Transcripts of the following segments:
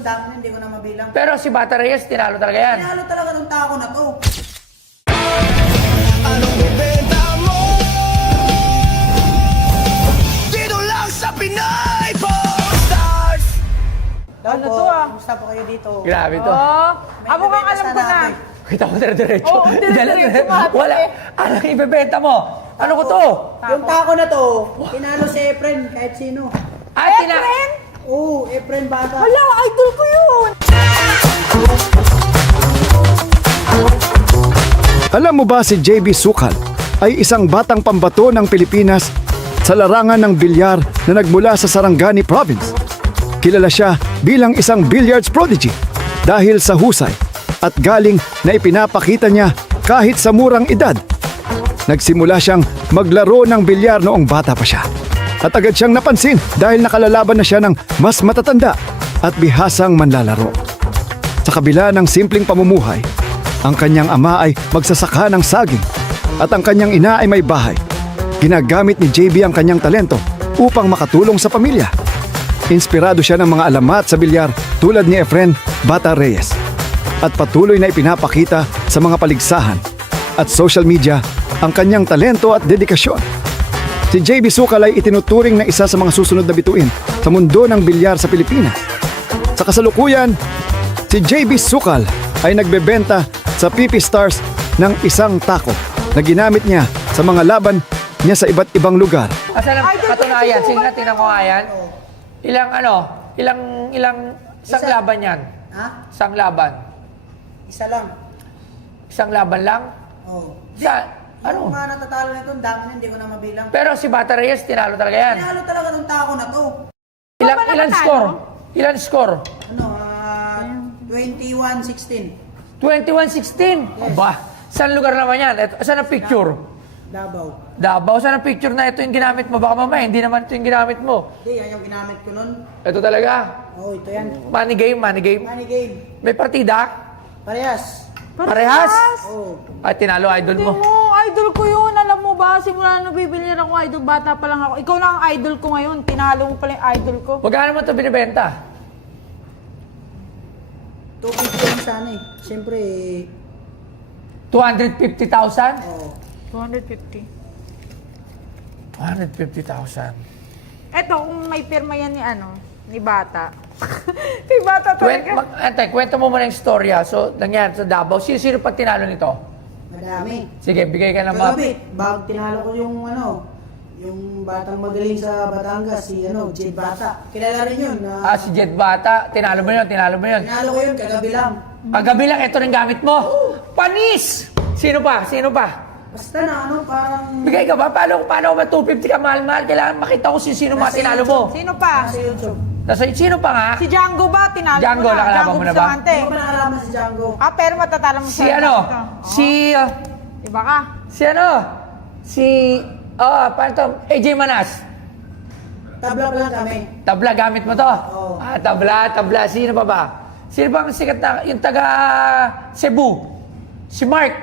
ang dami na, hindi ko na mabilang. Pero si Bata Reyes, tinalo talaga yan. Tinalo talaga ng tako na to. Anong ibenta mo? Dito lang sa Pinay Stars. Ano to ah? Kumusta po kayo dito? Grabe to. Oh, May ako kang bibenta alam ko sana na. ako eh. Kita mo dire-diretso. Oo, dire-diretso nga to Wala. eh. Anong ibebenta mo? Ano ko to? Yung tako na to, tinalo si Efren kahit sino. Ay, Efren? Oo, Efren Bata. Hala, idol ko yun! Alam mo ba si JB Sukal ay isang batang pambato ng Pilipinas sa larangan ng bilyar na nagmula sa Sarangani Province. Kilala siya bilang isang billiards prodigy dahil sa husay at galing na ipinapakita niya kahit sa murang edad. Nagsimula siyang maglaro ng bilyar noong bata pa siya. At agad siyang napansin dahil nakalalaban na siya ng mas matatanda at bihasang manlalaro. Sa kabila ng simpleng pamumuhay, ang kanyang ama ay magsasaka ng saging at ang kanyang ina ay may bahay. Ginagamit ni JB ang kanyang talento upang makatulong sa pamilya. Inspirado siya ng mga alamat sa bilyar tulad ni Efren Bata Reyes at patuloy na ipinapakita sa mga paligsahan at social media ang kanyang talento at dedikasyon. Si JB Sukal ay itinuturing na isa sa mga susunod na bituin sa mundo ng bilyar sa Pilipinas. Sa kasalukuyan, si JB Sukal ay nagbebenta sa PP Stars ng isang tako na ginamit niya sa mga laban niya sa iba't ibang lugar. Asan ang Idol ko katunayan? si Sige Sukal. nga, tingnan ko nga yan. Isang Isa. laban yan? Ha? Isang laban? Isa lang. Isang laban lang? Oo. Sa, Yung ano? mga natatalo na ito, ang dami na, hindi ko na mabilang. Pero si Bata Reyes, tinalo talaga yan. Tinalo talaga ng tako na to. Ilan natalo? score? Ilan score? Ano, 21-16. 21-16? Aba, saan lugar naman yan? Ito, saan ang picture? Davao. Davao, saan ang picture na ito yung ginamit mo? Baka mamaya, hindi naman ito yung ginamit mo. Hindi, yan yung ginamit ko nun. Ito talaga. Oo, ito yan. Money game, money game. Money game. May partida? Parehas. Parehas? Oo. Ay, tinalo idol Hindi mo. mo, idol ko yun. Alam mo ba, simula na bibili ako idol, bata pa lang ako. Ikaw na ang idol ko ngayon. Tinalo mo pala yung idol ko. Magkano mo ito binibenta? 250 lang sana eh. Siyempre, 250,000? oo. 250. 250,000. Eto, kung may pirma yan ni ano, ni bata. Kay bata talaga. Antay, kwento mo muna yung storya. So, nangyari sa Davao. Sino pag tinalo nito? Madami. Sige, bigay ka ng mga... Kagabi, bago tinalo ko yung yung batang magaling sa Batangas, si Jed Bata. Kilala rin yun. Si Jet Bata. Tinalo mo yun, tinalo mo yun. Tinalo ko yun, kagabi lang. Kagabi lang, ito rin gamit mo. Panis! Sino pa? Sino pa? Basta na parang... Bigay ka ba? Paano ba 250 ka mahal-mahal? Kailangan makita ko sino mga Nasa tinalo mo. Sino pa? Sa YouTube. Sino pa nga? Si Django ba? Tinalo Django, mo na. nakalaban mo na ba? Bustamante. Hindi ko pa nakalaman si Django. Pero matatalo mo Si ano? Diba ka? Paano to? AJ Manas. Tabla pa lang kami. Tabla, gamit mo to? Oo. Tabla. Sino pa ba? Sino bang sikat na, yung taga Cebu? Si Mark.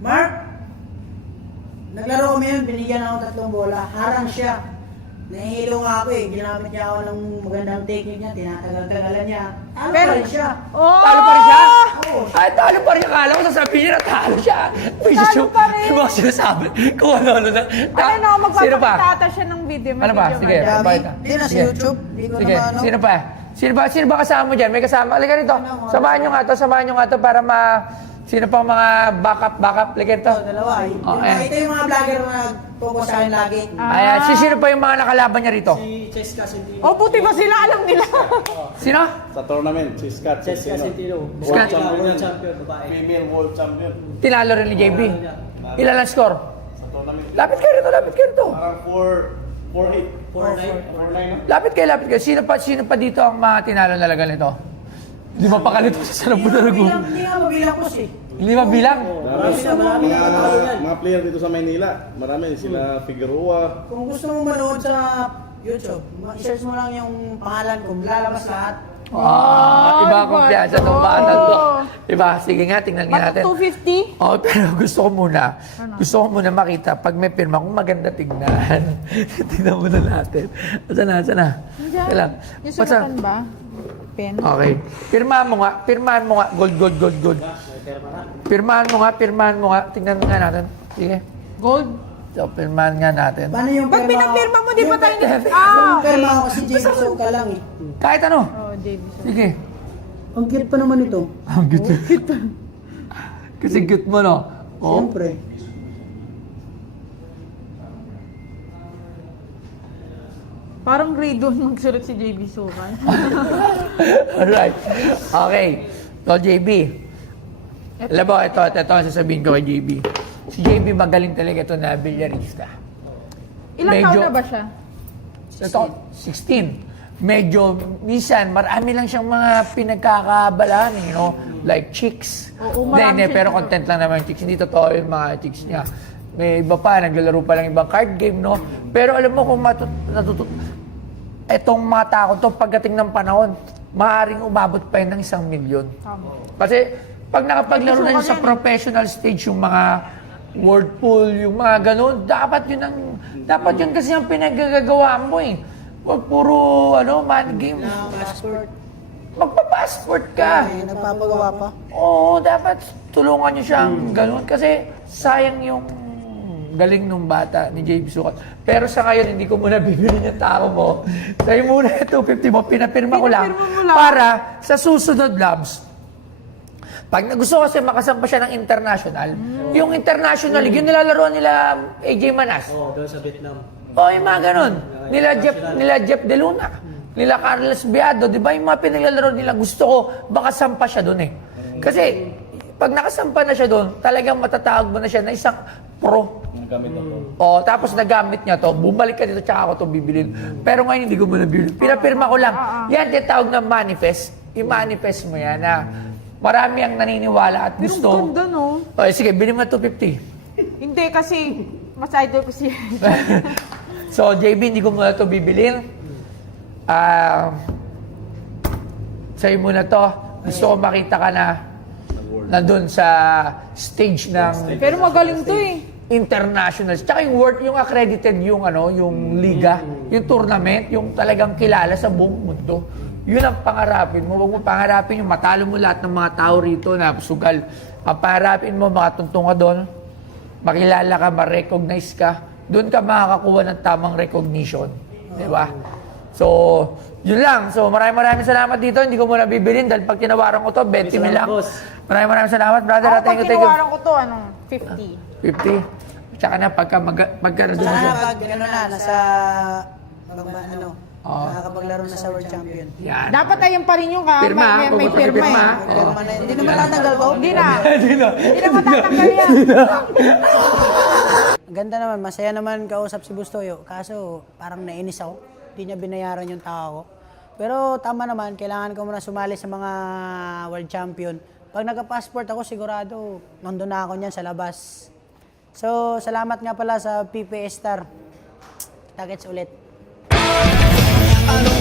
Mark, naglaro kami yun, binigyan ako 3 bola. Harang siya. Nahihilo nga ako eh. Ginamit niya ako ng magandang technique niya. Tinatagal-tagalan niya. Ano pa rin siya? Oh! Talo pa rin siya? Oo. Ay, talo pa rin. Akala ko sasabihin niya na talo siya. Talo pa rin. Yung mga sinasabi. Kung ano na. Ano na, Sino pa? magpapakita siya ng video. May Ano ba? video Sige. ba? Dami. Pakita. Hindi na sa Sige. YouTube. Hindi ko Sige, naman sino ba kasama mo dyan? May kasama. Halika rito. Samahan nyo nga to para sino pang mga backup, halika rito. Dalawa eh. Okay. Ito yung mga vlogger na nag-focus sa akin lagi. Ayan, sino pa yung mga nakalaban niya rito? Si Cheska Centino. Oh, buti ba sila? Alam nila. Sino? Sa tournament, si Scott Cheska Centino. Scott. World champion, female world champion. Tinalo rin ni JB. Ilan ang score? Sa tournament, Lapit kayo rito. parang 4-8. 4-9. Lapit kayo. Sino pa dito ang mga tinalo talaga nito? Hindi mapakalito sa sarap mo talaga. Hindi nga mabilang ko eh. Hindi mabilang. Marami mga player dito sa Maynila. Marami sila Figueroa. Kung gusto mo manood sa YouTube, i-search mo lang yung pangalan ko, lalabas lahat. Iba ang kumpiyansa itong bata to. Iba, sige nga, tingnan nga natin. 250? Oh, pero gusto ko muna makita pag may pirma kung maganda tingnan. Tingnan muna natin. Asan na? Diyan. Kailan? Yung sulatan ba? pen. Okay. Pirmahan mo nga. Gold. Pirmahan mo nga. Tingnan nga natin. Sige. Gold. So, pirmahan nga natin. Paano yung Pag pinapirma mo, di ba tayo Yung perma ako si James Soka lang eh. Kahit ano. Oh, JB. Sige. Ang cute pa naman ito. Ang cute. Kasi cute mo, no? Oh. Siyempre. Parang grade 1 magsulat si JB Sukan. Alright. Okay. So, JB. Alam mo, ito ang sasabihin ko kay JB. Si JB magaling talaga ito na bilyarista. Ilang taon na ba siya? Ito, 16. Medyo, minsan, marami lang siyang mga pinagkakabalaan, you know? Like chicks. Oo, marami Hindi, siya. pero content lang naman yung chicks. Hindi totoo yung mga chicks niya. May iba pa, naglalaro pa lang ibang card game, no? Pero alam mo kung etong mga tao to, pagdating ng panahon, maaaring umabot pa yun ng 1 milyon. Kasi, pag nakapaglaro na yun sa professional stage, yung mga word pool, yung mga ganun, dapat yun kasi ang pinagagagawa mo eh. Huwag puro, man game. Passport. Magpa-passport ka. Nagpapagawa pa. Oo, dapat tulungan niyo siyang ganun. Kasi sayang yung galing nung bata ni JB Sukat. Pero sa ngayon, hindi ko muna bibili yung tao mo. Sa'yo muna yung 250 mo, pinapirma ko lang. Pinapirma mo lang. Para sa susunod, Labs, pag gusto kasi makasampa siya ng international, yung international league, yung nilalaro nila AJ Manas. Oo, doon sa Vietnam. O, yung mga ganun. Nila Jeff De Luna. Nila Carlos Biado. Di ba yung mga pinaglalaro nila, gusto ko, baka sampa siya doon eh. Kasi, pag nakasampa na siya doon, talagang matatawag mo na siya na isang pro. O, tapos nagamit niya to, bumalik ka dito, tsaka ako to bibilin. Pero ngayon, hindi ko muna bibilin. Pinapirma ko lang. Yan, tinatawag na manifest. I-manifest mo yan na marami ang naniniwala at Pero gusto. ang ganda, no? O, sige, bilhin mo 250. Hindi, kasi mas idol ko si So, JB, hindi ko muna ito bibilin. Sa'yo muna to. Gusto ko makita ka na nandun sa stage ng Pero magaling to eh. internationals. Tsaka yung world, yung accredited yung yung liga, yung tournament, yung talagang kilala sa buong mundo. Yun ang pangarapin mo. Huwag mo pangarapin yung matalo mo lahat ng mga tao rito na sugal. Ang pangarapin mo, makatuntong ka doon, makilala ka, ma-recognize ka, doon ka makakakuha ng tamang recognition. Di ba? So, yun lang. So, maraming salamat dito. Hindi ko muna bibilin dahil pag tinawaran ko to, 20 mil lang. Maraming salamat, brother. Ako pag Thank you. tinawaran ko to, 50. 50. Tsaka na pagka nandun na siya. Sana pag nasa nakakapaglaro na sa World Champion. Yan. Dapat ayun pa rin yung Pirma, may pupunta pirma pirma. eh. Oo. Hindi naman tatanggal ko. Hindi na. Hindi na matatanggal yan. Ganda naman, masaya naman kausap si Bustoyo. Kaso parang nainis ako. Hindi niya binayaran yung tao ko. Pero tama naman, kailangan ko muna sumali sa mga World Champion. Pag nagka-passport ako, sigurado nandun na ako niyan sa labas. So, salamat nga pala sa PPS Star. Kita-kits ulit. Anong